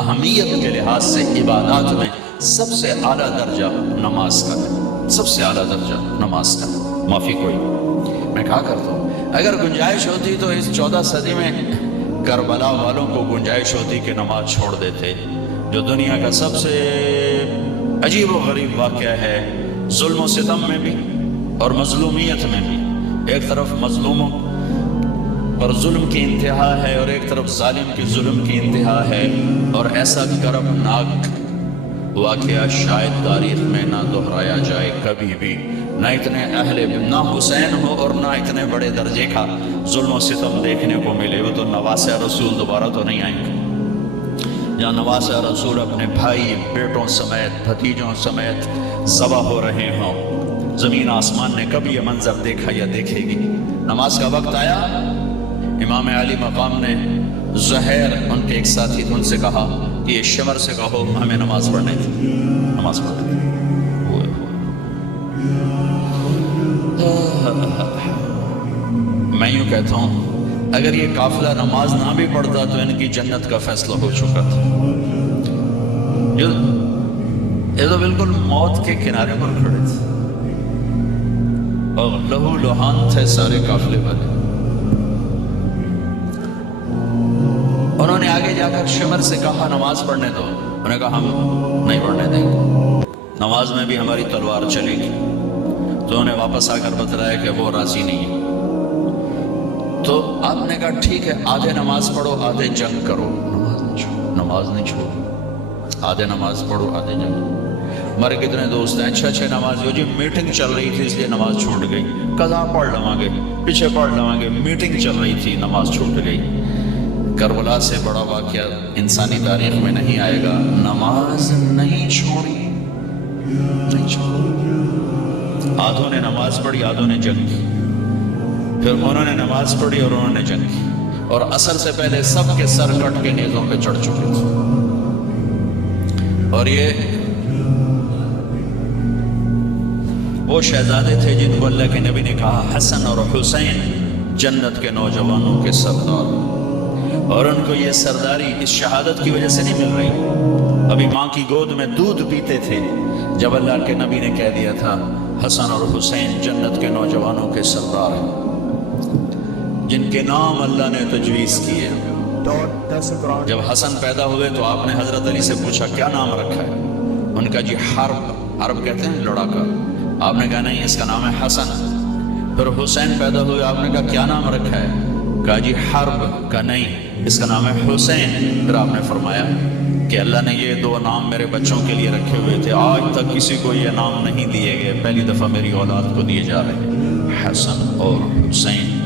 اہمیت کے لحاظ سے عبادات میں سب سے اعلیٰ درجہ نماز کا ہے، سب سے اعلیٰ درجہ نماز کا ہے۔ معافی کوئی میں کہا کرتا ہوں، اگر گنجائش ہوتی تو اس 14 صدی میں کربلا والوں کو گنجائش ہوتی کہ نماز چھوڑ دیتے، جو دنیا کا سب سے عجیب و غریب واقعہ ہے، ظلم و ستم میں بھی اور مظلومیت میں بھی۔ ایک طرف مظلوموں پر ظلم کی انتہا ہے اور ایک طرف ظالم کی ظلم کی انتہا ہے، اور ایسا کربناک واقعہ شاید تاریخ میں نہ دہرایا جائے کبھی بھی، نہ اتنے نہ حسین ہو اور نہ اتنے بڑے درجے کا ظلم و ستم دیکھنے کو ملے۔ وہ تو نواسہ رسول دوبارہ تو نہیں آئیں گے، جہاں نواسہ رسول اپنے بھائی بیٹوں سمیت بھتیجوں سمیت ذبح ہو رہے ہوں۔ زمین آسمان نے کبھی یہ منظر دیکھا یا دیکھے گی؟ نماز کا وقت آیا، امام علی مقام نے زہیر ان کے ایک ساتھی تھے، ان سے کہا کہ یہ شمر سے کہو ہمیں نماز پڑھنے تھی، نماز پڑھنے تھی۔ میں یوں کہتا ہوں اگر یہ قافلہ نماز نہ بھی پڑھتا تو ان کی جنت کا فیصلہ ہو چکا تھا۔ یہ تو بالکل موت کے کنارے پر کھڑے تھے اور لہو لہان تھے سارے قافلے والے۔ انہوں نے آگے جا کر شمر سے کہا نماز پڑھنے دو، انہوں نے کہا ہم نہیں پڑھنے دیں گے، نماز میں بھی ہماری تلوار چلے گی۔ تو انہوں نے واپس آ کر بتلایا کہ وہ راضی نہیں ہے۔ تو آپ نے کہا ٹھیک ہے، آدھے نماز پڑھو آدھے جنگ کرو۔ نماز نہیں چھوڑو، آدھے نماز پڑھو آدھے جنگ۔ ہمارے کتنے دوست ہیں اچھے نماز ہو جی، میٹنگ چل رہی تھی اس لیے نماز چھوٹ گئی، قضا پڑھ لواں گے، پیچھے پڑھ لواں گے، میٹنگ چل رہی تھی نماز چھوٹ گئی۔ کربلا سے بڑا واقعہ انسانی تاریخ میں نہیں آئے گا، نماز نہیں چھوڑی، نہیں چھوڑی۔ آدھوں نے نماز پڑھی آدھوں نے جنگ کی، پھر انہوں نے نماز پڑھی اور انہوں نے جنگ کی، اور عصر سے پہلے سب کے سر کٹ کے نیزوں پہ چڑھ چکے تھے۔ اور یہ وہ شہزادے تھے جن کو اللہ کے نبی نے کہا حسن اور حسین جنت کے نوجوانوں کے سردار، اور ان کو یہ سرداری اس شہادت کی وجہ سے نہیں مل رہی، ابھی ماں کی گود میں دودھ پیتے تھے جب اللہ کے نبی نے کہہ دیا تھا حسن اور حسین جنت کے نوجوانوں کے سردار ہیں جن کے نام اللہ نے تجویز کیے۔ جب حسن پیدا ہوئے تو آپ نے حضرت علی سے پوچھا کیا نام رکھا ہے؟ ان کا جی حرب، حرب کہتے ہیں لڑاکا۔ آپ نے کہا نہیں اس کا نام ہے حسن۔ پھر حسین پیدا ہوئے، آپ نے کہا کیا نام رکھا ہے؟ کہا جی حرب، کا نہیں اس کا نام ہے حسین۔ پھر آپ نے فرمایا کہ اللہ نے یہ دو نام میرے بچوں کے لیے رکھے ہوئے تھے، آج تک کسی کو یہ نام نہیں دیے گئے، پہلی دفعہ میری اولاد کو دیے جا رہے ہیں، حسن اور حسین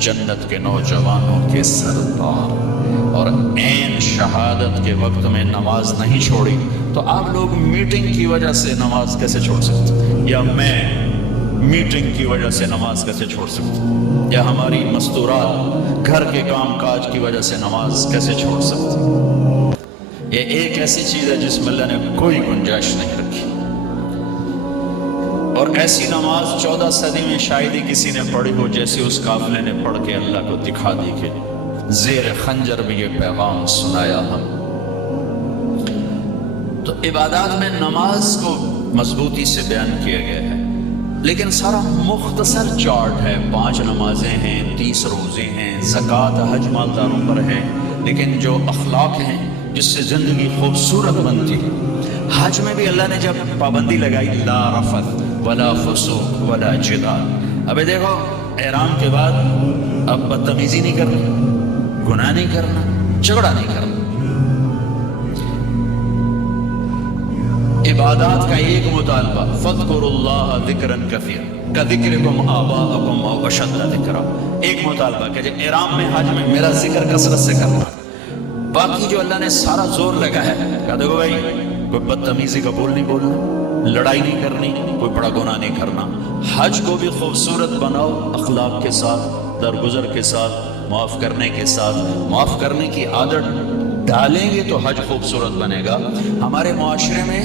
جنت کے نوجوانوں کے سردار۔ اور عین شہادت کے وقت میں نماز نہیں چھوڑی تو آپ لوگ میٹنگ کی وجہ سے نماز کیسے چھوڑ سکتے؟ یا میں میٹنگ کی وجہ سے نماز کیسے چھوڑ سکتے؟ یا ہماری مستورات گھر کے کام کاج کی وجہ سے نماز کیسے چھوڑ سکتے؟ یہ ایک ایسی چیز ہے جس میں اللہ نے کوئی گنجائش نہیں رکھی، اور ایسی نماز 14 صدی میں شاید ہی کسی نے پڑھی ہو جیسے اس قافلے نے پڑھ کے اللہ کو دکھا دی کہ زیر خنجر بھی یہ پیغام سنایا ہم۔ تو عبادات میں نماز کو مضبوطی سے بیان کیا گیا ہے، لیکن سارا مختصر چارٹ ہے، 5 نمازیں ہیں، 30 روزے ہیں، زکوٰۃ حج مالداروں پر ہے، لیکن جو اخلاق ہیں جس سے زندگی خوبصورت بنتی ہے۔ حج میں بھی اللہ نے جب پابندی لگائی لا رفث ولا فسوق ولا جدال، ابھی دیکھو احرام کے بعد اب بدتمیزی نہیں کرنی، گناہ نہیں کرنا، جھگڑا نہیں کرنا۔ عبادات کا ایک مطالبہ فاذکروا اللہ ذکرا کثیرا کذکرکم آباءکم او اشد ذکرا، ایک مطالبہ کہ احرام میں حج میں میرا ذکر کثرت سے کرنا۔ باقی جو اللہ نے سارا زور لگا ہے کہ دیکھو بھائی کوئی بدتمیزی کا بول نہیں بولنا، لڑائی نہیں کرنی، کوئی بڑا گناہ نہیں کرنا۔ حج کو بھی خوبصورت بناؤ، اخلاق کے ساتھ، درگزر کے ساتھ، معاف کرنے کے ساتھ۔ معاف کرنے کی عادت ڈالیں گے تو حج خوبصورت بنے گا۔ ہمارے معاشرے میں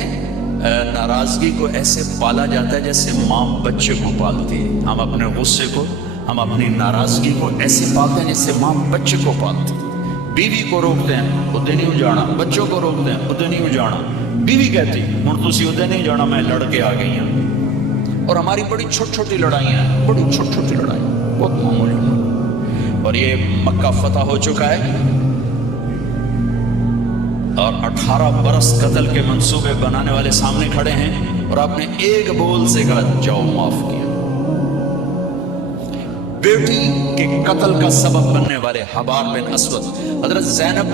ناراضگی کو ایسے پالا جاتا ہے جیسے ماں بچے کو پالتی ہے۔ ہم اپنے غصے کو، ہم اپنی ناراضگی کو ایسے پالتے ہیں جیسے ماں بچے کو پالتی ہے۔ بیوی کو روکتے ہیں ادھر نہیں جانا، بچوں کو روکتے ہیں ادھر نہیں جانا، بیوی کہتی ہوں تسی ادھر نہیں جانا، میں لڑ کے آ گئی ہوں۔ اور ہماری بڑی چھوٹی چھوٹی لڑائیاں ہیں، بڑی چھوٹی چھوٹی لڑائیاں، بہت معمولی۔ اور یہ مکہ فتح ہو چکا ہے اور 18 برس قتل کے منصوبے بنانے والے سامنے کھڑے ہیں، اور آپ نے ایک بول سے کہا جاؤ معاف کیا۔ بیٹی کے قتل کا سبب بننے والے حبار بن اسود، حضرت زینب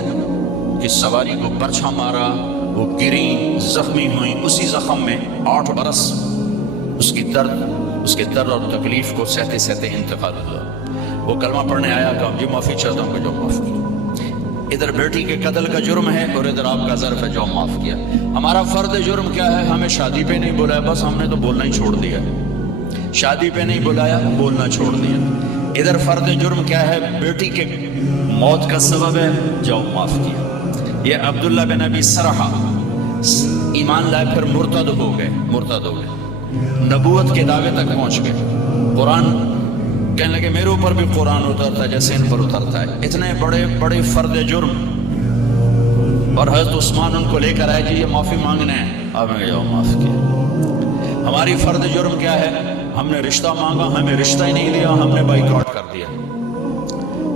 کی سواری کو برچھا مارا، وہ گری، زخمی ہوئی، اسی زخم میں 8 برس اس کے درد اور تکلیف کو سہتے سہتے انتقال ہوا۔ وہ کلمہ پڑھنے آیا، کہا جی معافی چاہتا ہوں کہ جو معاف کیا۔ ادھر بیٹی کے قتل کا جرم ہے اور ادھر آپ کا ظرف ہے جو معاف کیا۔ ہمارا فرد جرم کیا ہے؟ ہمیں شادی پہ نہیں بلایا، بس ہم نے تو بولنا ہی چھوڑ دیا۔ شادی پہ نہیں بلایا، بولنا چھوڑ دیا۔ ادھر فرد جرم کیا ہے؟ بیٹی کے موت کا سبب ہے، جو معاف کیا۔ یہ عبداللہ بن ابی سرحہ ایمان لائے پھر مرتد ہو گئے، نبوت کے دعوے تک پہنچ گئے۔ قرآن کہنے لگے میرے اوپر بھی قرآن اترتا ہے جیسے ان پر اترتا ہے۔ اتنے بڑے بڑے فرد جرم، اور حضرت عثمان ان کو لے کر آئے جی یہ معافی مانگنا ہے، آپ نے جو معاف کیا۔ ہماری فرد جرم کیا ہے؟ ہم نے رشتہ مانگا، ہمیں رشتہ ہی نہیں دیا، ہم نے بائیکاٹ کر دیا۔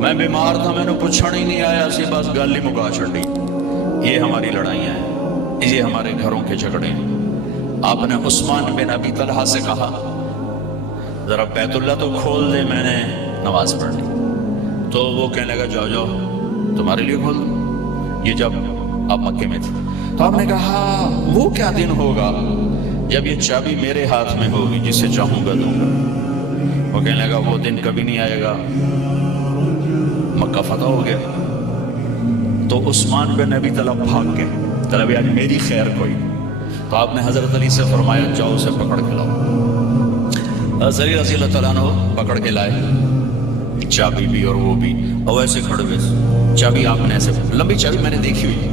میں بیمار تھا، میں نے پوچھنا ہی نہیں آیا، اسی بس گل ہی مکا چھڑی۔ یہ ہماری لڑائیاں ہیں، یہ ہمارے گھروں کے جھگڑے ہیں۔ آپ نے عثمان بن ابی طلحہ سے کہا ذرا بیت اللہ تو کھول دے، میں نے نماز پڑھنی۔ تو وہ کہنے لگا جاؤ جاؤ تمہارے لیے کھول دو۔ یہ جب آپ مکے میں تھے تو آپ نے کہا وہ کیا دن ہوگا جب یہ چابی میرے ہاتھ میں ہوگی، جسے چاہوں گا دوں گا۔ وہ کہنے لگا وہ دن کبھی نہیں آئے گا۔ مکہ فتح ہو گیا تو عثمان بن ابی طلحہ بھاگ گئے، طلب آج میری خیر کوئی۔ تو آپ نے حضرت علی سے فرمایا جاؤ اسے پکڑ کے لاؤ۔ حضرت علی رضی اللہ تعالیٰ عنہ پکڑ کے لائے، چابی بھی اور وہ بھی، اور ایسے کھڑے ہوئے۔ چابی آپ نے ایسے، لمبی چابی میں نے دیکھی ہوئی،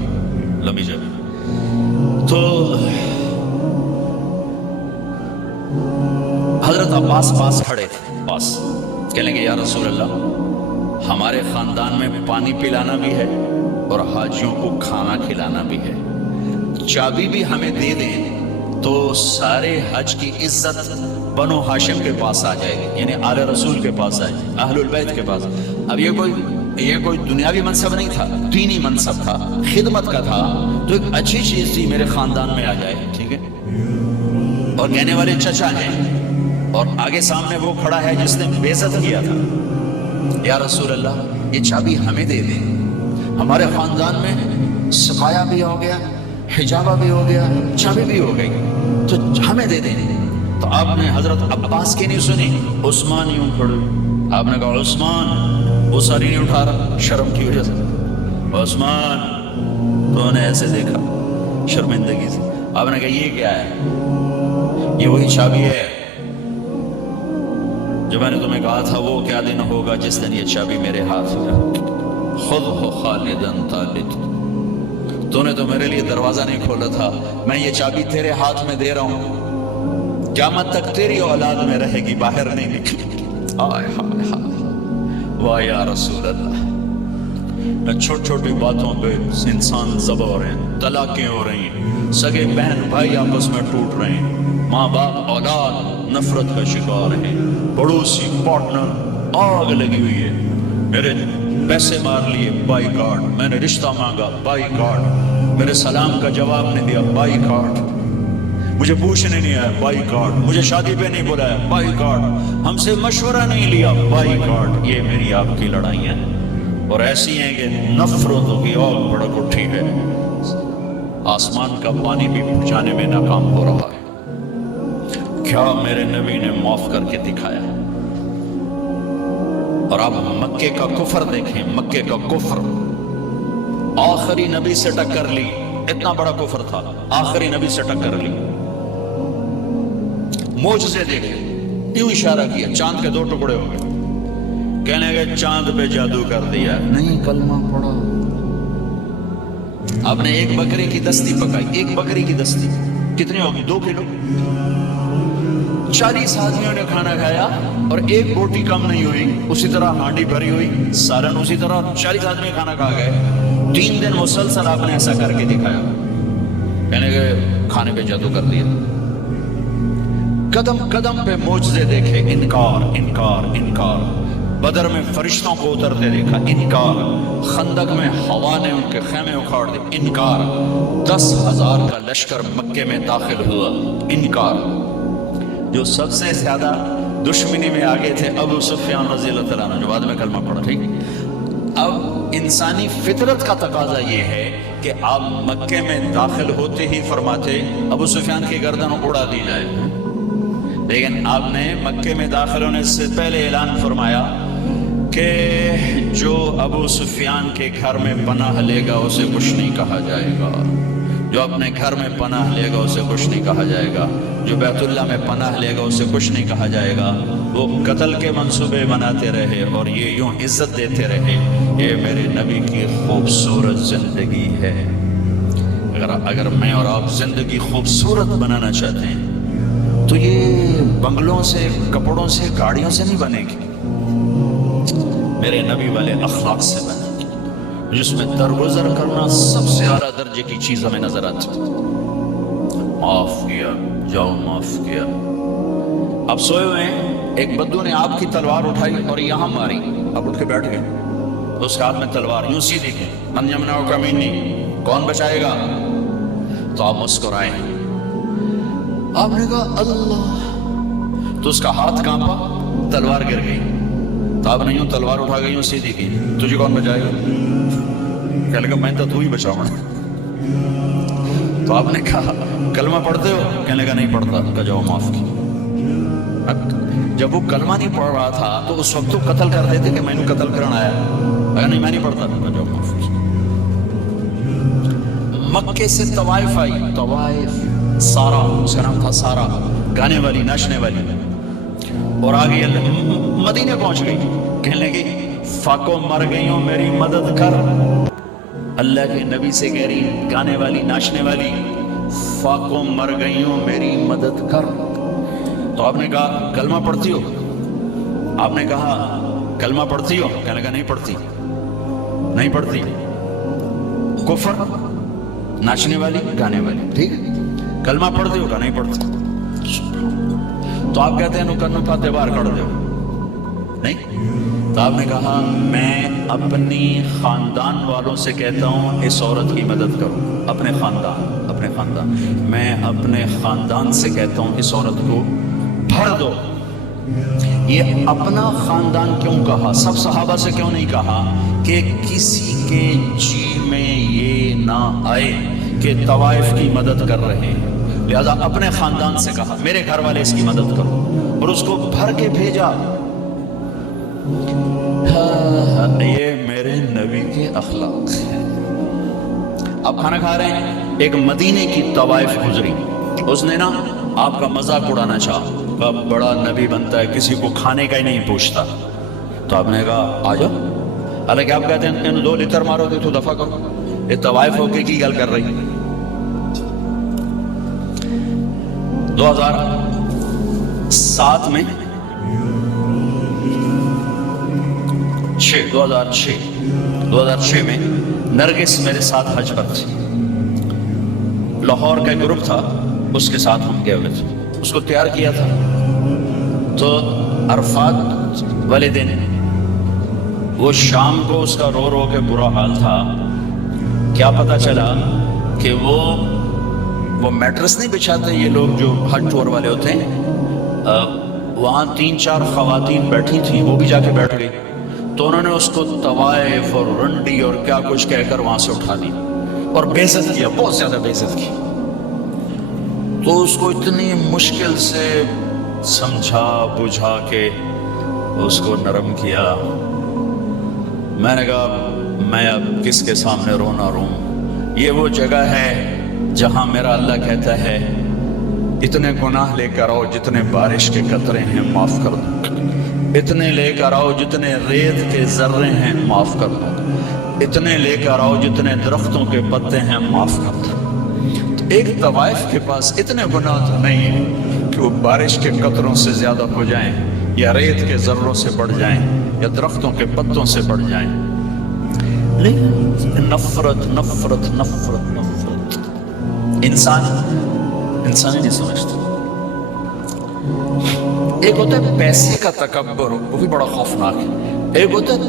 لمبی چابی۔ تو حضرت عباس پاس کھڑے تھے، پاس کہنے لگے یا رسول اللہ ہمارے خاندان میں پانی پلانا بھی ہے اور حاجیوں کو کھانا کھلانا بھی ہے، چابی بھی ہمیں دے دیں تو سارے حج کی عزت بنو ہاشم کے پاس آ جائے گی، یعنی آل رسول کے پاس آئے گی، اہل البیت کے پاس۔ اب یہ کوئی دنیاوی منصب نہیں تھا، دینی منصب تھا، خدمت کا تھا، تو ایک اچھی چیز تھی میرے خاندان میں آ جائے، ٹھیک ہے۔ اور کہنے والے چچا ہیں، اور آگے سامنے وہ کھڑا ہے جس نے بے عزت کیا تھا۔ یا رسول اللہ یہ چابی ہمیں دے دیں، ہمارے خاندان میں سقایا بھی ہو گیا، حجابہ بھی ہو گیا، چابی بھی ہو گئی، تو ہمیں دے دیں۔ تو آپ نے حضرت عباس کی نہیں سنی، عثمان یوں کھڑے، آپ نے کہا عثمان، وہ ساری نہیں اٹھا رہا شرم کی وجہ سے۔ عثمان، تو نے ایسے دیکھا شرمندگی سے۔ آپ نے کہا یہ کیا ہے؟ یہ وہی چابی ہے جو میں نے تمہیں کہا تھا وہ کیا دن ہوگا جس دن یہ چابی میرے ہاتھ میں، خود ہو خالدن طالد، تو نے تو میرے لیے دروازہ نہیں کھولا تھا، میں یہ چابی تیرے ہاتھ میں دے رہا ہوں، قیامت تک تیری اولاد میں رہے گی، باہر نہیں نکلے۔ آئے ہائے ہائے، واہ یا رسول اللہ۔ چھوٹی چھوٹی باتوں پہ انسان ذبح ہو رہے ہیں، طلاقیں ہو رہی ہیں، سگے بہن بھائی آپس میں ٹوٹ رہے ہیں، ماں باپ اولاد نفرت کا شکار ہیں، پڑوسی پارٹنر آگ لگی ہوئی ہے، میرے پیسے مار لیے بائی کارڈ، میں نے رشتہ مانگا بائی کارڈ، میرے سلام کا جواب نہیں دیا بائی کارڈ، مجھے پوچھنے نہیں آیا بائی کارڈ، مجھے شادی پہ نہیں بلایا بائی کارڈ، ہم سے مشورہ نہیں لیا بائی کارڈ۔ یہ میری آپ کی لڑائیاں ہیں، اور ایسی ہیں کہ نفرتوں کی آگ بھڑک اٹھی ہے، آسمان کا پانی بھی بجھانے میں ناکام ہو رہا ہے۔ کیا میرے نبی نے معاف کر کے دکھایا۔ اور آپ مکے کا کفر دیکھیں، مکے کا کفر، آخری نبی سے ٹکر لی، اتنا بڑا کفر تھا، آخری نبی سے ٹکر لی۔ معجزے دیکھیں، یوں اشارہ کیا، چاند کے 2 ٹکڑے ہو گئے، کہنے گئے چاند پہ جادو کر دیا، نہیں کلمہ پڑھا۔ آپ نے ایک بکری کی دستی پکائی، ایک بکری کی دستی کتنی ہوگی؟ 2 کلو۔ 40 آدمیوں نے کھانا کھایا، اور ایک بوٹی کم نہیں ہوئی، اسی طرح ہانڈی بھری ہوئی، سالن اسی طرح، 40 آدمی کھانا کھا گئے۔ 3 دن مسلسل آپ نے ایسا کر کے دکھایا، کہنے کہ کھانے پہ جادو کر دیا۔ قدم قدم پہ معجزے دیکھے، انکار انکار انکار۔ بدر میں فرشتوں کو اترتے دیکھا، انکار۔ خندق میں ہوا نے ان کے خیمے اکھاڑ دی، انکار۔ 10,000 کا لشکر مکے میں داخل ہوا، انکار۔ جو سب سے زیادہ دشمنی میں آگے تھے ابو سفیان رضی اللہ تعالیٰ عنہ، جو بعد میں کلمہ پڑھا، ٹھیک۔ اب انسانی فطرت کا تقاضا یہ ہے کہ آپ مکے میں داخل ہوتے ہی فرماتے ابو سفیان کی گردن اڑا دی جائے، لیکن آپ نے مکے میں داخل ہونے سے پہلے اعلان فرمایا کہ جو ابو سفیان کے گھر میں پناہ لے گا اسے کچھ نہیں کہا جائے گا، جو اپنے گھر میں پناہ لے گا اسے کچھ نہیں کہا جائے گا، جو بیت اللہ میں پناہ لے گا اسے کچھ نہیں کہا جائے گا۔ وہ قتل کے منصوبے بناتے رہے اور یہ یوں عزت دیتے رہے، یہ میرے نبی کی خوبصورت زندگی ہے۔ اگر میں اور آپ زندگی خوبصورت بنانا چاہتے ہیں تو یہ بنگلوں سے، کپڑوں سے، گاڑیوں سے نہیں بنے گی، میرے نبی والے اخلاق سے بنے گی، جس میں درگزر کرنا سب سے اعلیٰ درجے کی چیز ہمیں نظر آتی۔ معاف کیا، جاؤ معاف کیا۔ اب سوئے ہوئے ہیں، ایک بدو نے آپ کی تلوار اٹھائی اور یہاں ماری، آپ اٹھ کے بیٹھ گئے، اس کے ہاتھ میں تلوار یوں سیدھی کی، من یمنعک منی، کون بچائے گا؟ تو آپ مسکرائے، آپ نے کہا اللہ، تو اس کا ہاتھ کانپا، تلوار گر گئی، تو آپ نے یوں تلوار اٹھا گئی، یوں سیدھی کی، تجھے کون بچائے گا؟ کہنے لگا میں تو ہی بچاؤں۔ تو آپ نے کہا کلمہ پڑھتے ہو؟ کہنے لگا نہیں پڑھتا۔ کہا جاؤ معاف کی۔ جب وہ کلمہ نہیں پڑھ رہا تھا تو اس وقت تو قتل کر دیتے کہ میں نے قتل کرنا آیا، اگر نہیں میں نہیں پڑھتا۔ کہا جاؤ معاف کی۔ مکے سے طوائف آئی، طوائف، سارا، اس کا نام تھا سارا، گانے والی، ناچنے والی، اور آگے مدینے پہنچ گئی، کہنے لگی فاقو مر گئی ہوں میری مدد کر۔ اللہ کے نبی سے کہہ رہی گانے والی، ناچنے والی، فاقو مر گئی ہوں میری مدد کر۔ تو آپ نے کہا کلمہ پڑھتی ہو؟ آپ نے کہا کلمہ پڑھتی ہو؟ کہنے لگا نہیں پڑھتی، نہیں پڑھتی۔ کفر، ناچنے والی، گانے والی، ٹھیک ہے، کلمہ پڑھتی ہو؟ کہا نہیں پڑھتی۔ تو آپ کہتے ہیں نکا نکا تیوار کر دو، نہیں۔ تو آپ نے کہا میں اپنی خاندان والوں سے کہتا ہوں اس عورت کی مدد کرو، اپنے خاندان، اپنے خاندان، میں اپنے خاندان سے کہتا ہوں اس عورت کو بھر دو۔ یہ اپنا خاندان کیوں کہا؟ سب صحابہ سے کیوں نہیں کہا کہ کسی کے جی میں یہ نہ آئے کہ طوائف کی مدد کر رہے ہیں، لہذا اپنے خاندان سے کہا میرے گھر والے اس کی مدد کرو، اور اس کو بھر کے بھیجا۔ یہ میرے نبی کے اخلاق ہیں۔ آپ کھانا کھا رہے ہیں، ایک مدینے کی طوائف گزری، اس نے نا آپ کا مذاق اڑانا چاہا، کہا بڑا نبی بنتا ہے کسی کو کھانے کا ہی نہیں پوچھتا۔ تو آپ نے کہا آ جاؤ، حالانکہ آپ کہتے ہیں ان 2 لیٹر مارو گے تو دفع کرو، یہ طوائف ہو کے کی گل کر رہی۔ 2007 میں 2006 میں نرگس میرے ساتھ حج پر تھی، لاہور کا گروپ تھا، اس کے ساتھ ہم گئے ہوئے تھے، اس کو تیار کیا تھا۔ تو عرفات والے دن وہ شام کو اس کا رو رو کے برا حال تھا، کیا پتا چلا کہ وہ میٹرس نہیں بچھاتے یہ لوگ جو حج ٹور والے ہوتے ہیں، وہاں 3-4 خواتین بیٹھی تھیں، وہ بھی جا کے بیٹھ گئی، تو انہوں نے اس کو طوائف اور رنڈی اور کیا کچھ کہہ کر وہاں سے اٹھا دی اور بے عزت کیا، بہت زیادہ بے عزت کی۔ تو اس کو اتنی مشکل سے سمجھا بجھا کے اس کو نرم کیا۔ میں نے کہا میں اب کس کے سامنے رونا روں، یہ وہ جگہ ہے جہاں میرا اللہ کہتا ہے اتنے گناہ لے کر آؤ جتنے بارش کے قطرے ہیں معاف کر دو، اتنے لے کر آؤ جتنے ریت کے ذرے ہیں معاف کر دو، اتنے لے کر آؤ جتنے درختوں کے پتے ہیں معاف کر دو۔ تو ایک طوائف کے پاس اتنے گناہ تو نہیں ہیں کہ وہ بارش کے قطروں سے زیادہ ہو جائیں یا ریت کے ذروں سے بڑھ جائیں یا درختوں کے پتوں سے بڑھ جائیں، نہیں، نفرت نفرت نفرت نفرت۔ انسان ہی نہیں سمجھتا۔ ایک ہوتا ہے پیسے کا تکبر، وہ بھی بڑا خوفناک ہے۔ ایک ہوتا ہے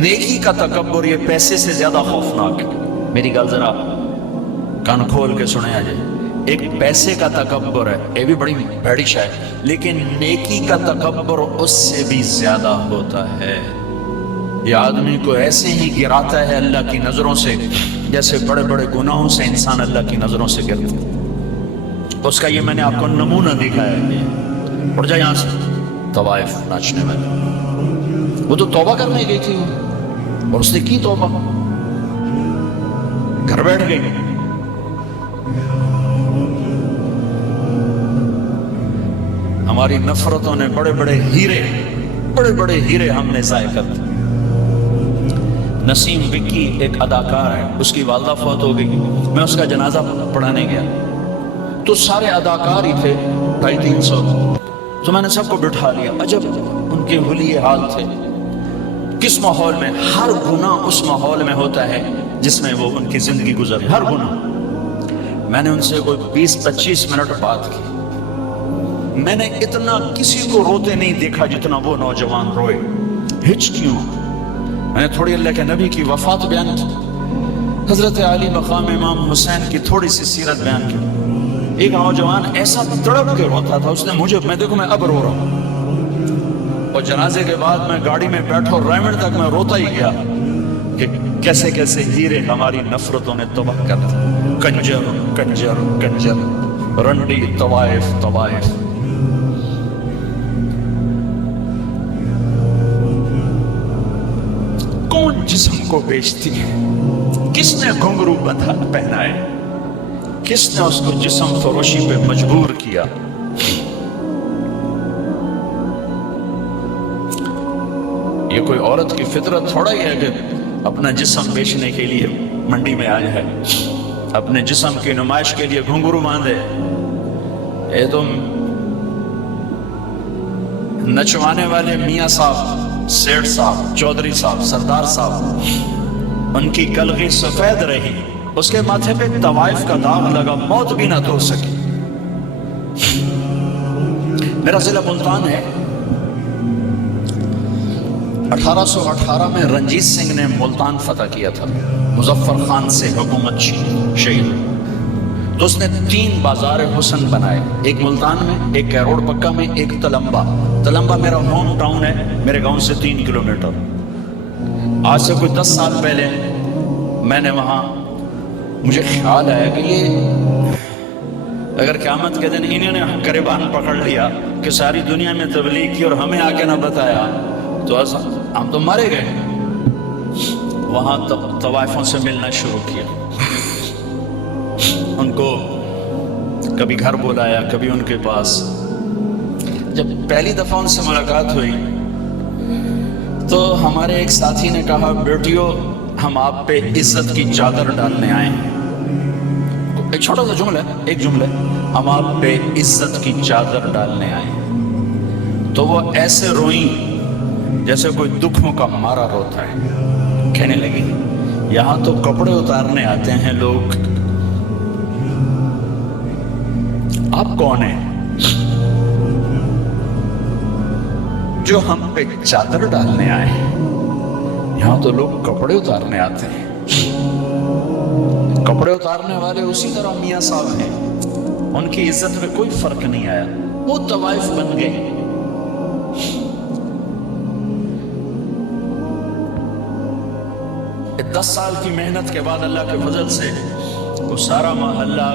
نیکی کا تکبر، یہ پیسے سے زیادہ خوفناک ہے۔ میری گل ذرا کان کھول کے سنے آجائے۔ ایک پیسے کا تکبر ہے، یہ بھی بڑی بھڑی شے ہے، لیکن نیکی کا تکبر اس سے بھی زیادہ ہوتا ہے۔ یہ آدمی کو ایسے ہی گراتا ہے اللہ کی نظروں سے، جیسے بڑے بڑے گناہوں سے انسان اللہ کی نظروں سے گرتا ہے۔ اس کا یہ میں نے آپ کو نمونہ دکھایا ہے۔ اٹھ جائے یہاں سے، طوائف ناچنے والے، وہ تو توبہ کرنے گئی تھی اور اس نے کی توبہ، گھر بیٹھ گئی۔ ہماری نفرتوں نے بڑے بڑے ہیرے ہم نے ضائع کر دیے۔ نسیم وکی ایک اداکار ہے، اس کی والدہ فوت ہو گئی، میں اس کا جنازہ پڑھانے گیا تو سارے اداکار ہی تھے، 250-300، تو میں نے سب کو بٹھا لیا۔ عجب ان کے حلیے حال تھے۔ کس ماحول میں؟ ہر گناہ اس ماحول میں ہوتا ہے جس میں وہ ان کی زندگی گزرے، ہر گناہ۔ میں نے ان سے کوئی 20-25 منٹ بات کی، میں نے اتنا کسی کو روتے نہیں دیکھا جتنا وہ نوجوان روئے۔ ہچ کیوں؟ میں نے تھوڑی اللہ کے نبی کی وفات بیان کی، حضرت علی مقام امام حسین کی تھوڑی سی سیرت بیان کی۔ ایک نوجوان ایسا تڑپ کے روتا تھا، اس نے مجھے، میں دیکھو میں اب رو رہا ہوں، اور جنازے کے بعد میں گاڑی میں بیٹھا، ریمنڈ تک میں روتا ہی گیا کہ کیسے کیسے ہیرے ہماری نفرتوں نے تباہ کر دیا۔ کنجر کنجر کنجر، رنڈی طوائف طوائف۔ کون جسم کو بیچتی ہے؟ کس نے گھنگرو پہنائے؟ کس نے اس کو جسم فروشی پہ مجبور کیا؟ یہ کوئی عورت کی فطرت تھوڑا ہی ہے کہ اپنا جسم بیچنے کے لیے منڈی میں آیا ہے، اپنے جسم کی نمائش کے لیے گھنگرو باندھے۔ یہ تو نچوانے والے میاں صاحب، سیٹھ صاحب، چودھری صاحب، سردار صاحب، ان کی کلغی سفید رہی، اس کے ماتھے پہ طوائف کا داغ لگا، موت بھی نہ دھو سکی۔ میرا ضلع ملتان ہے۔ 1818 میں رنجیت سنگھ نے ملتان فتح کیا تھا، مظفر خان سے حکومت شہید، تو اس نے 3 بازار حسن بنائے، ایک ملتان میں، ایک کیروڑ پکا میں، ایک تلمبا۔ تلمبا میرا ہوم ٹاؤن ہے، میرے گاؤں سے 3 کلومیٹر۔ آج سے کوئی 10 سال پہلے میں نے وہاں، مجھے خیال آیا کہ یہ اگر قیامت کے دن انہوں نے گریبان پکڑ لیا کہ ساری دنیا میں تبلیغ کی اور ہمیں آ کے نہ بتایا تو ہم تو مارے گئے۔ وہاں طوائفوں سے ملنا شروع کیا، ان کو کبھی گھر بلایا، کبھی ان کے پاس۔ جب پہلی دفعہ ان سے ملاقات ہوئی تو ہمارے ایک ساتھی نے کہا، بیٹیو ہم آپ پہ عزت کی چادر ڈالنے آئے ہیں۔ ایک چھوٹا سا جملہ ہے، ایک جملہ، ہم آپ پہ عزت کی چادر ڈالنے آئے ہیں۔ تو وہ ایسے روئیں جیسے کوئی دکھوں کا مارا روتا ہے، کہنے لگی یہاں تو کپڑے اتارنے آتے ہیں لوگ، آپ کون ہیں جو ہم پہ چادر ڈالنے آئے ہیں؟ یہاں تو لوگ کپڑے اتارنے آتے ہیں۔ کپڑے اتارنے والے اسی طرح میاں صاحب ہیں، ان کی عزت میں کوئی فرق نہیں آیا، وہ طوائف بن گئے۔ 10 سال کی محنت کے بعد اللہ کے فضل سے وہ سارا محلہ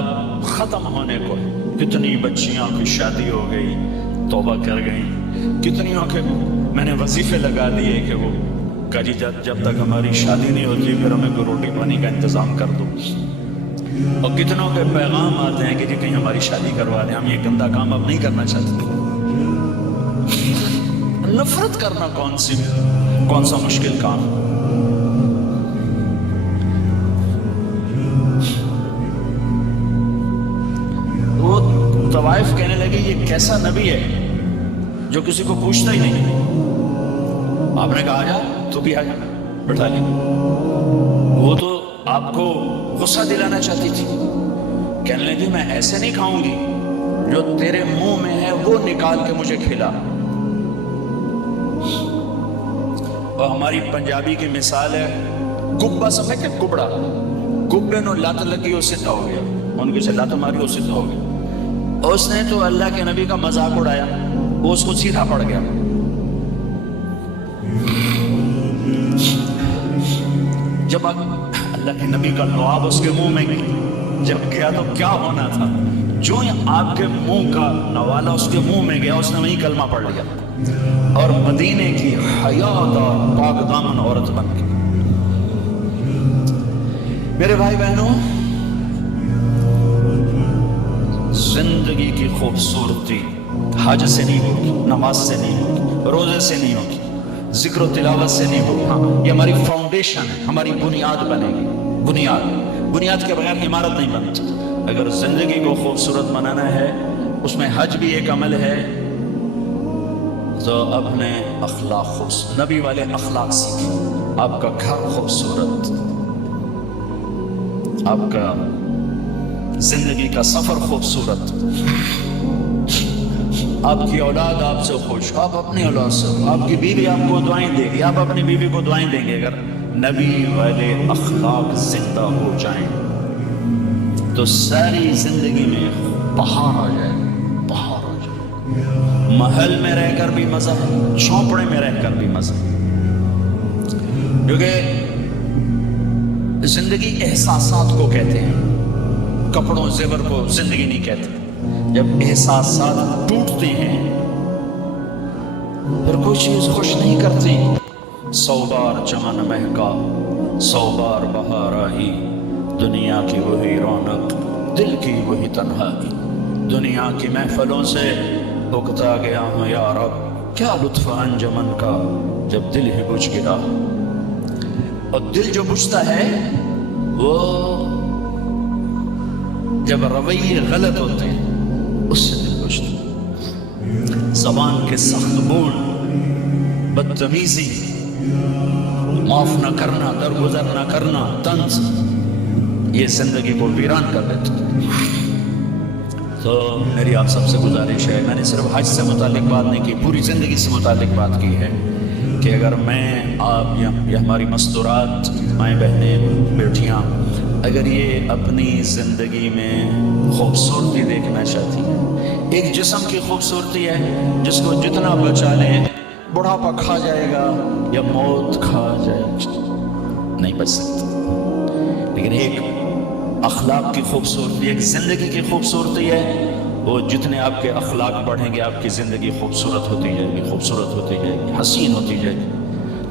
ختم ہونے کو، کتنی بچیاں کی شادی ہو گئی، توبہ کر گئی، کتنیوں کے میں نے وظیفے لگا دیے کہ وہ کہا جب تک ہماری شادی نہیں ہوتی پھر ہمیں کوئی روٹی پانی کا انتظام کر دو، اور کتنوں کے پیغام آتے ہیں کہ جی کہیں ہماری شادی کروا دیں، ہم یہ گندا کام اب نہیں کرنا چاہتے۔ نفرت کرنا کون سا مشکل کام؟ وہ طوائف کہنے لگے یہ کیسا نبی ہے جو کسی کو پوچھتا ہی نہیں. آپ نے کہا آ جا, تو بھی آ جا, بٹھا لیں. وہ تو آپ کو غصہ دلانا چاہتی تھی, کہنے لگی میں ایسے نہیں کھاؤں گی, جو تیرے منہ میں ہے وہ نکال کے مجھے کھلا. اور ہماری پنجابی کی مثال ہے کبا, سمجھتے کبڑا, کبے نو لت لگی وہ سیدھا ہو گیا, ان کی سے لت ماری وہ سیدھا ہو گیا. اس نے تو اللہ کے نبی کا مذاق اڑایا, وہ اس کو سیدھا پڑ گیا. جب اللہ کے نبی کا لعاب اس کے منہ میں جب گیا تو کیا ہونا تھا؟ جو آپ کے منہ کا نوالا اس کے منہ میں گیا, اس نے وہی کلمہ پڑھ لیا اور مدینے کی حیات اور پاک دامن عورت بن گئی. میرے بھائی بہنوں, زندگی کی خوبصورتی حج سے نہیں ہوگی, نماز سے نہیں ہوگی, روزے سے نہیں ہوگی, ذکر و تلاوت سے نہیں ہوگی. ہاں, یہ ہماری فاؤنڈیشن ہے, ہماری بنیاد بنے گی. بنیاد کے بغیر عمارت نہیں بنتی. اگر زندگی کو خوبصورت بنانا ہے, اس میں حج بھی ایک عمل ہے, تو اپنے اخلاق خوبصورت, نبی والے اخلاق سیکھیں. آپ کا گھر خوبصورت, آپ کا زندگی کا سفر خوبصورت, آپ کی اولاد آپ سے خوش, آپ اپنی اولاد سے, آپ کی بیوی آپ کو دعائیں دے گی, آپ اپنی بیوی کو دعائیں دیں گے. اگر نبی والے اخلاق زندہ ہو جائیں تو ساری زندگی میں بہار آ جائے, بہار آ جائے. محل میں رہ کر بھی مزہ ہے, جھونپڑے میں رہ کر بھی مزہ ہے. کیونکہ زندگی احساسات کو کہتے ہیں, کپڑوں زیور کو زندگی نہیں کہتے. جب احساسات ٹوٹتے ہیں پھر کوئی چیز خوش نہیں کرتی. 100 بار چمن مہکا, 100 بار بہار آئی, دنیا کی وہی رونق, دل کی وہی تنہائی. دنیا کی محفلوں سے اگتا گیا ہوں یا رب, کیا لطف انجمن کا جب دل ہی بجھ گیا. اور دل جو بجھتا ہے وہ جب رویے غلط ہوتے ہیں اس سے دل بجھتا. زبان کے سخت بول, بدتمیزی, معاف نہ کرنا, درگزر نہ کرنا, طنز, یہ زندگی کو ویران کر دیتا. تو میری آپ سب سے گزارش ہے, میں نے صرف حج سے متعلق بات نہیں کی, پوری زندگی سے متعلق بات کی ہے کہ اگر میں, آپ یا ہماری مستورات مائیں بہنیں بیٹیاں, اگر یہ اپنی زندگی میں خوبصورتی دیکھنا چاہتی ہیں, ایک جسم کی خوبصورتی ہے جس کو جتنا بچا لیں بڑھاپا کھا جائے گا یا موت کھا جائے گا, نہیں بچ سکتا. لیکن ایک اخلاق کی خوبصورتی, ایک زندگی کی خوبصورتی ہے, وہ جتنے آپ کے اخلاق بڑھیں گے آپ کی زندگی خوبصورت ہوتی جائے گی, خوبصورت ہوتی جائے گی, حسین ہوتی جائے گی.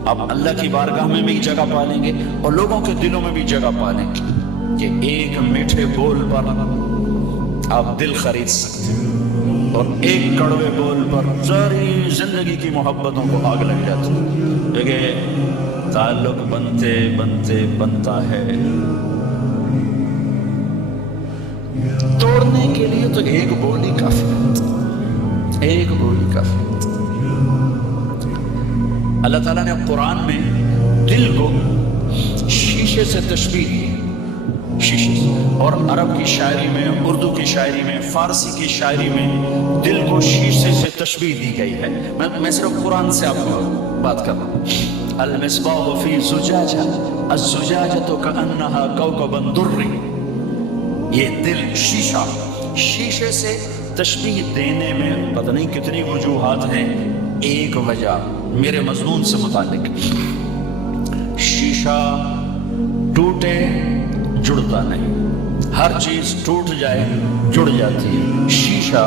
آپ اللہ کی بارگاہ میں بھی جگہ پالیں گے اور لوگوں کے دلوں میں بھی جگہ پالیں گے کہ ایک میٹھے بول پر آپ دل خرید سکتے ہیں اور ایک کڑوے بول پر ساری زندگی کی محبتوں کو آگ لگ جاتی ہے. کیونکہ تعلق بنتے بنتے بنتا ہے, توڑنے کے لیے تو ایک بول ہی کافی ہے, ایک بول ہی کافی ہے. اللہ تعالیٰ نے قرآن میں دل کو شیشے سے تشبیہ دی, شیشے سے. اور عرب کی شاعری میں, اردو کی شاعری میں, فارسی کی شاعری میں دل کو شیشے سے تشبیہ دی گئی ہے. میں صرف قرآن سے آپ کو بات کر رہا ہوں. المصباح فی زجاجہ, الزجاجۃ کأنها کوکب درّی. یہ دل شیشہ, شیشے سے تشبیہ دینے میں پتہ نہیں کتنی وجوہات ہیں. ایک وجہ میرے مضمون سے متعلق, شیشہ ٹوٹے جڑتا نہیں, ہر چیز ٹوٹ جائے جڑ جاتی ہے, شیشہ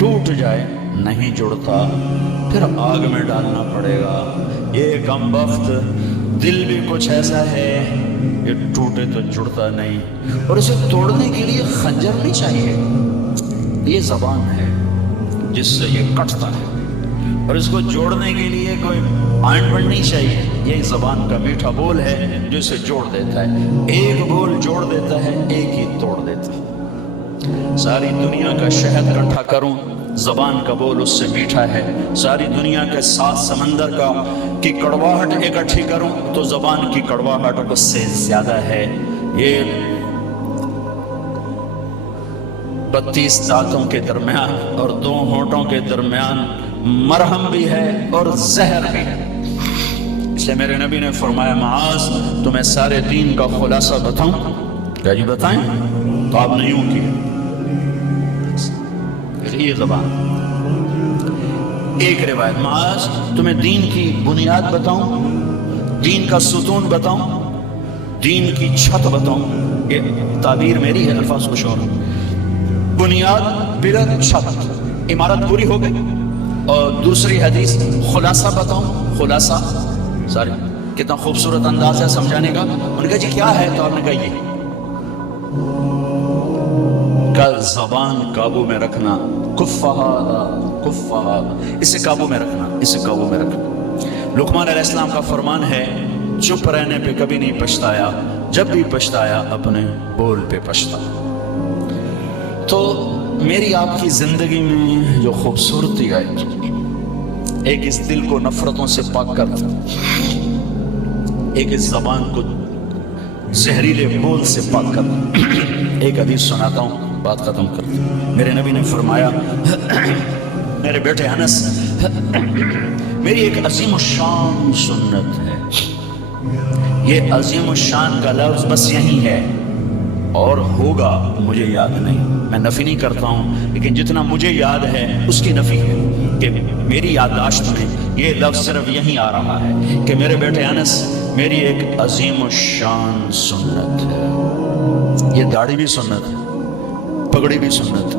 ٹوٹ جائے نہیں جڑتا, پھر آگ میں ڈالنا پڑے گا. یہ کم بخت دل بھی کچھ ایسا ہے, یہ ٹوٹے تو جڑتا نہیں, اور اسے توڑنے کے لیے خنجر نہیں چاہیے, یہ زبان ہے جس سے یہ کٹتا ہے, اور اس کو جوڑنے کے لیے کوئی آئنٹمنٹ نہیں چاہیے. یہ زبان کا میٹھا بول ہے جو اسے جوڑ دیتا ہے. ایک بول جوڑ دیتا ہے, ایک ہی توڑ دیتا ہے. ساری دنیا کا شہد اکٹھا کروں زبان کا بول اس سے میٹھا ہے، ساری دنیا کے 7 سمندر کی کڑواہٹ اکٹھی کروں تو زبان کی کڑواہٹ اس سے زیادہ ہے۔ یہ 32 دانتوں کے درمیان اور 2 ہونٹوں کے درمیان مرہم بھی ہے اور زہر بھی ہے۔ اس لیے میرے نبی نے فرمایا معاذ تمہیں سارے دین کا خلاصہ بتاؤں؟ کیا جی بتائیں؟ تو آپ نے یوں کیا، یہ زبان۔ ایک روایت معاذ تمہیں دین کی بنیاد بتاؤں، دین کا ستون بتاؤں، دین کی چھت بتاؤں؟ یہ تعبیر میری ہے، الفاظ کچھ اور۔ بنیاد، پلر، چھت، عمارت پوری ہو گئی۔ اور دوسری حدیث خلاصہ بتاؤں؟ خلاصہ ساری کتنا خوبصورت انداز ہے سمجھانے کا۔ انہوں نے کہا جی کیا ہے؟ تو آپ نے کہا یہ کا زبان قابو میں رکھنا، کفہا، اسے قابو میں رکھنا، اسے قابو میں رکھنا۔ لقمان علیہ السلام کا فرمان ہے چپ رہنے پہ کبھی نہیں پچھتایا، جب بھی پچھتایا اپنے بول پہ پچھتا۔ تو میری آپ کی زندگی میں جو خوبصورتی آئی، ایک اس دل کو نفرتوں سے پاک کرتا، ایک اس زبان کو زہریلے بول سے پاک کرتا۔ ایک حدیث سناتا ہوں، بات ختم کرتا ہوں۔ میرے نبی نے فرمایا میرے بیٹے انس، میری ایک عظیم الشان سنت ہے، یہ عظیم الشان کا لفظ بس یہی ہے اور ہوگا مجھے یاد نہیں۔ میں نفی نہیں کرتا ہوں، لیکن جتنا مجھے یاد ہے اس کی نفی ہے کہ میری یادداشت میں یہ لفظ صرف یہی آ رہا ہے کہ میرے بیٹے انس میری ایک عظیم الشان سنت ہے۔ یہ داڑھی بھی سنت ہے، پگڑی بھی سنت،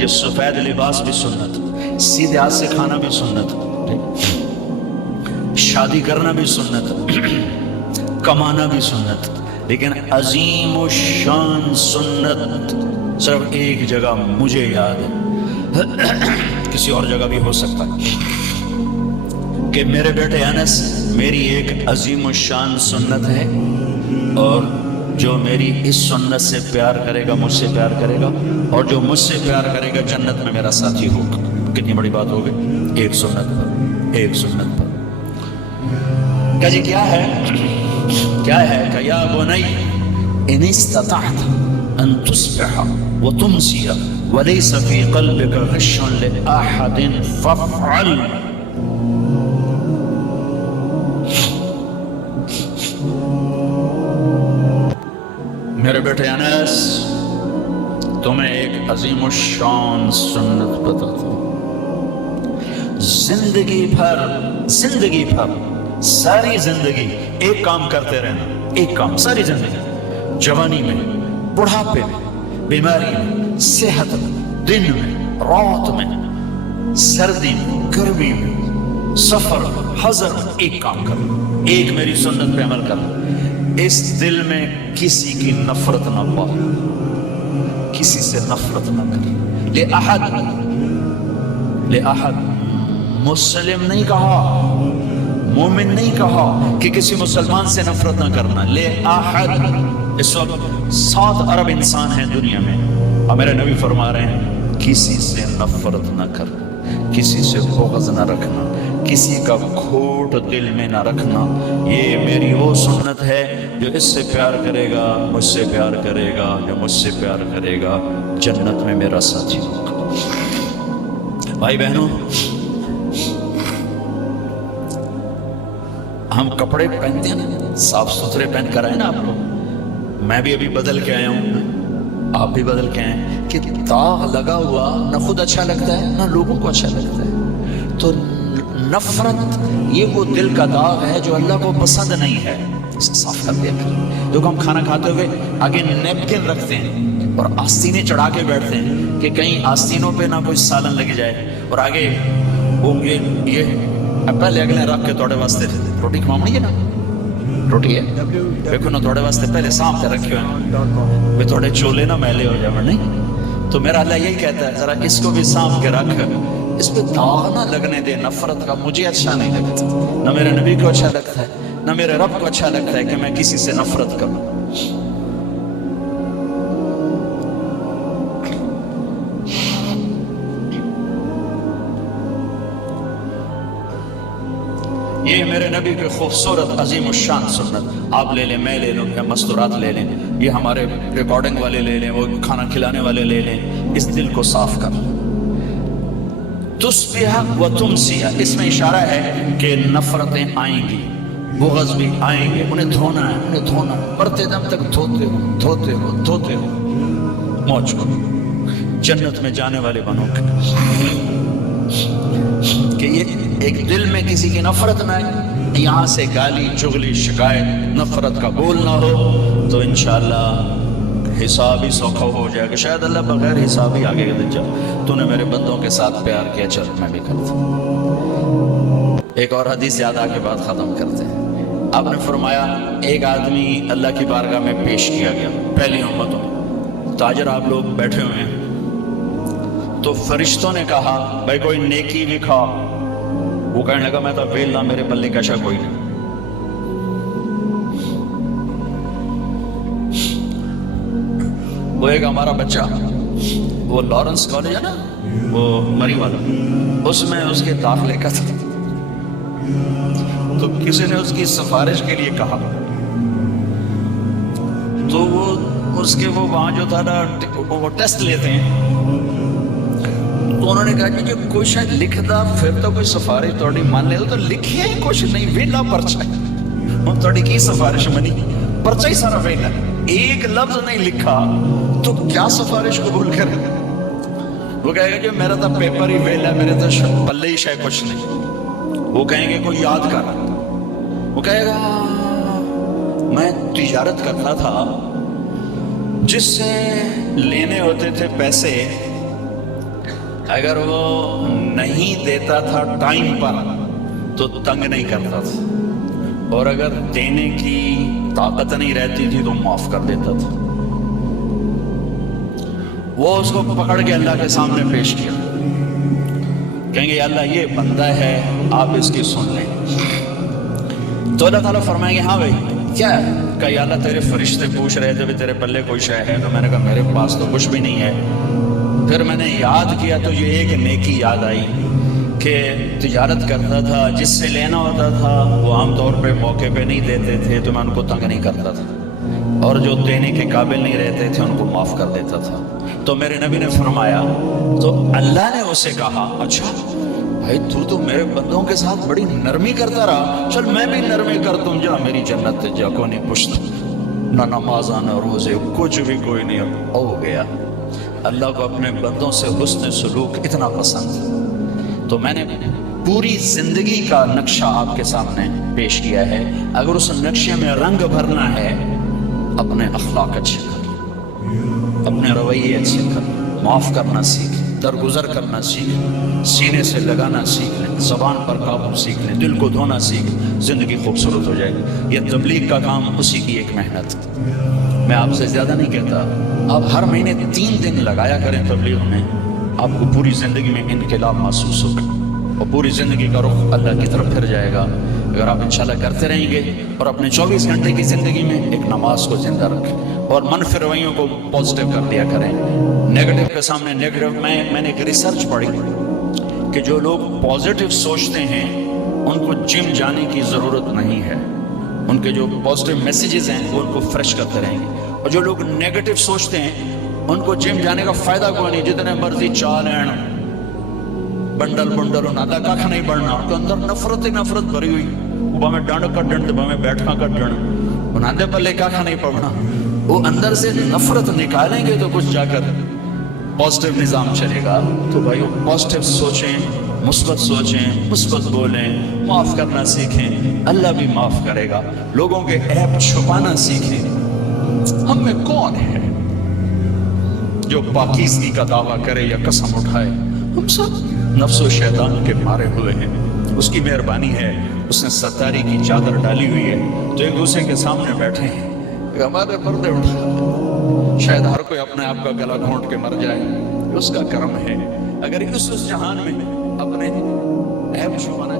یہ سفید لباس بھی سنت، سیدھے ہاتھ سے کھانا بھی سنت، شادی کرنا بھی سنت، کمانا بھی سنت، لیکن عظیم الشان سنت صرف ایک جگہ مجھے یاد ہے، کسی اور جگہ بھی ہو سکتا ہے کہ میرے بیٹے انس میری ایک عظیم الشان سنت ہے، اور جو میری اس سنت سے پیار کرے گا مجھ سے پیار کرے گا، اور جو مجھ سے پیار کرے گا جنت میں میرا ساتھی ہوگا۔ کتنی بڑی بات ہو گئی، ایک سنت پر، ایک سنت پر۔ کہ جی کیا ہے؟ کیا ہے کہ یا بنی ان استطعت ان تصبح وتمسی وليس في قلبك غش لأحد فافعل۔ میرے بیٹے انس تمہیں ایک عظیم الشان سنت بتاتا ہوں، زندگی بھر ساری زندگی ایک کام کرتے رہنا، ایک کام ساری زندگی، جوانی میں، بڑھاپے میں، بیماری میں، صحت میں، دن میں، رات میں، سردی میں، گرمی میں، سفر میں، حضر میں، ایک کام کرنا، ایک میری سنت پہ عمل کرنا۔ اس دل میں کسی کی نفرت نہ پا، کسی سے نفرت نہ کر۔ لأحد مسلم نہیں کہا، مومن نہیں کہا کہ کسی مسلمان سے نفرت نہ کرنا، لأحد۔ اس وقت 7 ارب انسان ہیں دنیا میں، اور میرے نبی فرما رہے ہیں کسی سے نفرت نہ کرنا، کسی سے بغض نہ رکھنا، کسی کا کھوٹ دل میں نہ رکھنا۔ یہ میری وہ سنت ہے جو اس سے پیار کرے گا مجھ سے پیار کرے گا، جو مجھ سے پیار کرے گا جنت میں میرا ساتھی ہوگا۔ بھائی بہنوں، ہم کپڑے پہنتے ہیں نا، صاف ستھرے پہن کر آئے نا آپ لوگ، میں بھی ابھی بدل کے آیا ہوں، آپ بھی بدل کے آئے، کہ داغ لگا ہوا نہ خود اچھا لگتا ہے نہ لوگوں کو اچھا لگتا ہے۔ تو نفرت یہ وہ دل کا داغ ہے جو اللہ کو پسند نہیں ہے، اسے صاف کر دیا کریں۔ دیکھو ہم کھانا کھاتے ہوئے آگے نیپکن رکھتے ہیں اور آستینیں چڑھا کے بیٹھتے ہیں کہ کہیں آستینوں پہ نہ کوئی سالن لگ جائے، اور آگے وہ یہ پہلے اگلے رکھ کے توڑے واسطے روٹی کھواؤں گی نا، روٹی ہے دیکھو نا توڑے واسطے پہلے سانپ تے رکھے ہوئے وہ توڑے چولے نہ میلے ہو جائے، نہیں؟ تو میرا اللہ یہی کہتا ہے ذرا اس کو بھی سانپ کے رکھ، اس پہ داغ نہ لگنے دے نفرت کا۔ مجھے اچھا نہیں لگتا، نہ میرے نبی کو اچھا لگتا ہے، نہ میرے رب کو اچھا لگتا ہے کہ میں کسی سے نفرت کروں۔ یہ میرے نبی کی خوبصورت عظیم الشان سنت، آپ لے لیں، میں لے لوں، یا مستورات لے لیں، یہ ہمارے ریکارڈنگ والے لے لیں، وہ کھانا کھلانے والے لے لیں، اس دل کو صاف کر. تصبح و تمسیہ، اس میں اشارہ ہے کہ نفرتیں آئیں گی، بغض بھی آئیں گے، انہیں دھونا ہے، انہیں دھونا ہے، مرتے دم تک دھوتے ہو دھوتے ہو دھوتے ہو. موج کرو، جنت میں جانے والے بنو کہ یہ ایک دل میں کسی کی نفرت نہ آئے، یہاں سے گالی چغلی شکایت نفرت کا بول نہ ہو، تو انشاءاللہ حساب ہی سوکھا ہو جائے گا. شاید اللہ بغیر حساب ہی آگے دے جا، تو نے میرے بندوں کے ساتھ پیار کیا، چل میں بھی کرتا ہوں. ایک اور حدیث یاد آ کے بعد ختم کرتے ہیں. آپ نے فرمایا ایک آدمی اللہ کی بارگاہ میں پیش کیا گیا، پہلی امتوں میں، تاجر آپ لوگ بیٹھے ہوئے ہیں، تو فرشتوں نے کہا بھائی کوئی نیکی دکھا. وہ کہنے لگا میں تو ویلا، میرے پلے کشا کوئی نہیں. وہ ایک ہمارا بچہ، وہ لارنس کالج ہے نا، وہ مری والا، اس میں اس کے داخلے کا تھا، تو کسی نے اس کی سفارش کے لیے کہا، تو وہ اس کے وہ وہاں جو تھا نا وہ ٹیسٹ لیتے ہیں، تو انہوں نے کہا کہ جو کوئی شاید لکھدا پھر تو کوئی سفارش توڑی مان لے تو لکھے ہی کچھ نہیں، ویلا پرچہ ہوں توڑی کی سفارش منی، پرچہ ہی سارا ویلا، ایک لفظ نہیں لکھا تو کیا سفارش قبول کرے. وہ کہے گا کہ میرا تو پیپر ہی ویلا، میرے تو پلے ہی شاید کچھ نہیں. وہ کہیں گے کوئی یاد کر، وہ کہے گا میں تجارت کرتا تھا، جس سے لینے ہوتے تھے پیسے، اگر وہ نہیں دیتا تھا ٹائم پر تو تنگ نہیں کرتا تھا، اور اگر دینے کی طاقت نہیں رہتی تھی تو معاف کر دیتا تھا. وہ اس کو پکڑ کے اللہ کے سامنے پیش کیا، کہیں گے اللہ یہ بندہ ہے، آپ اس کی سن لیں. تو اللہ تعالیٰ فرمائیں گے ہاں بھائی کیا ہے؟ کہ یا اللہ تیرے فرشتے پوچھ رہے تھے بھی تیرے پلے کوئی شے ہے، تو میں نے کہا میرے پاس تو کچھ بھی نہیں ہے. پھر میں نے یاد کیا تو یہ ایک نیکی یاد آئی کہ تجارت کرتا تھا، جس سے لینا ہوتا تھا وہ عام طور پہ موقع پہ نہیں دیتے تھے تو میں ان کو تنگ نہیں کرتا تھا، اور جو دینے کے قابل نہیں رہتے تھے ان کو معاف کر دیتا تھا. تو میرے نبی نے فرمایا، تو اللہ نے اسے کہا اچھا بھائی تو میرے بندوں کے ساتھ بڑی نرمی کرتا رہا، چل میں بھی نرمی کرتا ہوں، جا میری جنت جا کو نہیں پوچھتا، نہ نماز نہ روزے کچھ بھی کوئی نہیں. ہو گیا. اللہ کو اپنے بندوں سے حسن سلوک اتنا پسند، تو میں نے پوری زندگی کا نقشہ آپ کے سامنے پیش کیا ہے. اگر اس نقشے میں رنگ بھرنا ہے، اپنے اخلاق اچھے کر، اپنے رویے اچھے کر، معاف کرنا سیکھ، درگزر کرنا سیکھ، سینے سے لگانا سیکھ لیں، زبان پر قابو سیکھ لیں، دل کو دھونا سیکھ، زندگی خوبصورت ہو جائے گی. یہ تبلیغ کا کام اسی کی ایک محنت. میں آپ سے زیادہ نہیں کہتا، آپ ہر مہینے 3 دن لگایا کریں تبلیغ میں، آپ کو پوری زندگی میں انقلاب محسوس ہوگا، اور پوری زندگی کا رخ اللہ کی طرف پھر جائے گا. اگر آپ انشاءاللہ کرتے رہیں گے اور اپنے 24 گھنٹے کی زندگی میں ایک نماز کو زندہ رکھیں اور منفی رویوں کو پازیٹیو کر دیا کریں، نیگیٹو کے سامنے نیگیٹو. میں نے ایک ریسرچ پڑھی کہ جو لوگ پازیٹیو سوچتے ہیں ان کو جم جانے کی ضرورت نہیں ہے، ان کے جو پازیٹیو میسیجز ہیں وہ ان کو فریش کرتے رہیں گے. اور جو لوگ نیگیٹو سوچتے ہیں ان کو جم جانے کا فائدہ کوئی نہیں، جتنے مرضی چال ہیں بنڈل انہاں دا کھ نہیں بڑھنا، تو اندر نفرت ہی نفرت بھری ہوئی، وہ میں ڈنڈ کڈن تے میں بیٹھا کڈن، انہاں دے پلے کھ نہیں پڑھنا. وہ اندر سے نفرت نکالیں گے تو کچھ جا کر پازیٹیو نظام چلے گا. تو بھائی وہ پازیٹیو سوچیں، مثبت سوچیں، مثبت بولیں، معاف کرنا سیکھیں، اللہ بھی معاف کرے گا. لوگوں کے عیب چھپانا سیکھیں. ہم میں کون ہے جو پاکیزگی کا دعویٰ کرے یا قسم اٹھائے؟ ہم سب نفس و شیطان کے مارے ہوئے ہیں. اس کی مہربانی ہے، اس نے ستاری کی چادر ڈالی ہوئی ہے، تو ایک دوسرے کے سامنے بیٹھے ہیں، ہمارے پردے اٹھا، شاید ہر کوئی اپنے آپ کا گلا گھونٹ کے مر جائے، اس کا کرم ہے. اگر اس جہان میں اپنے عیب چھپانا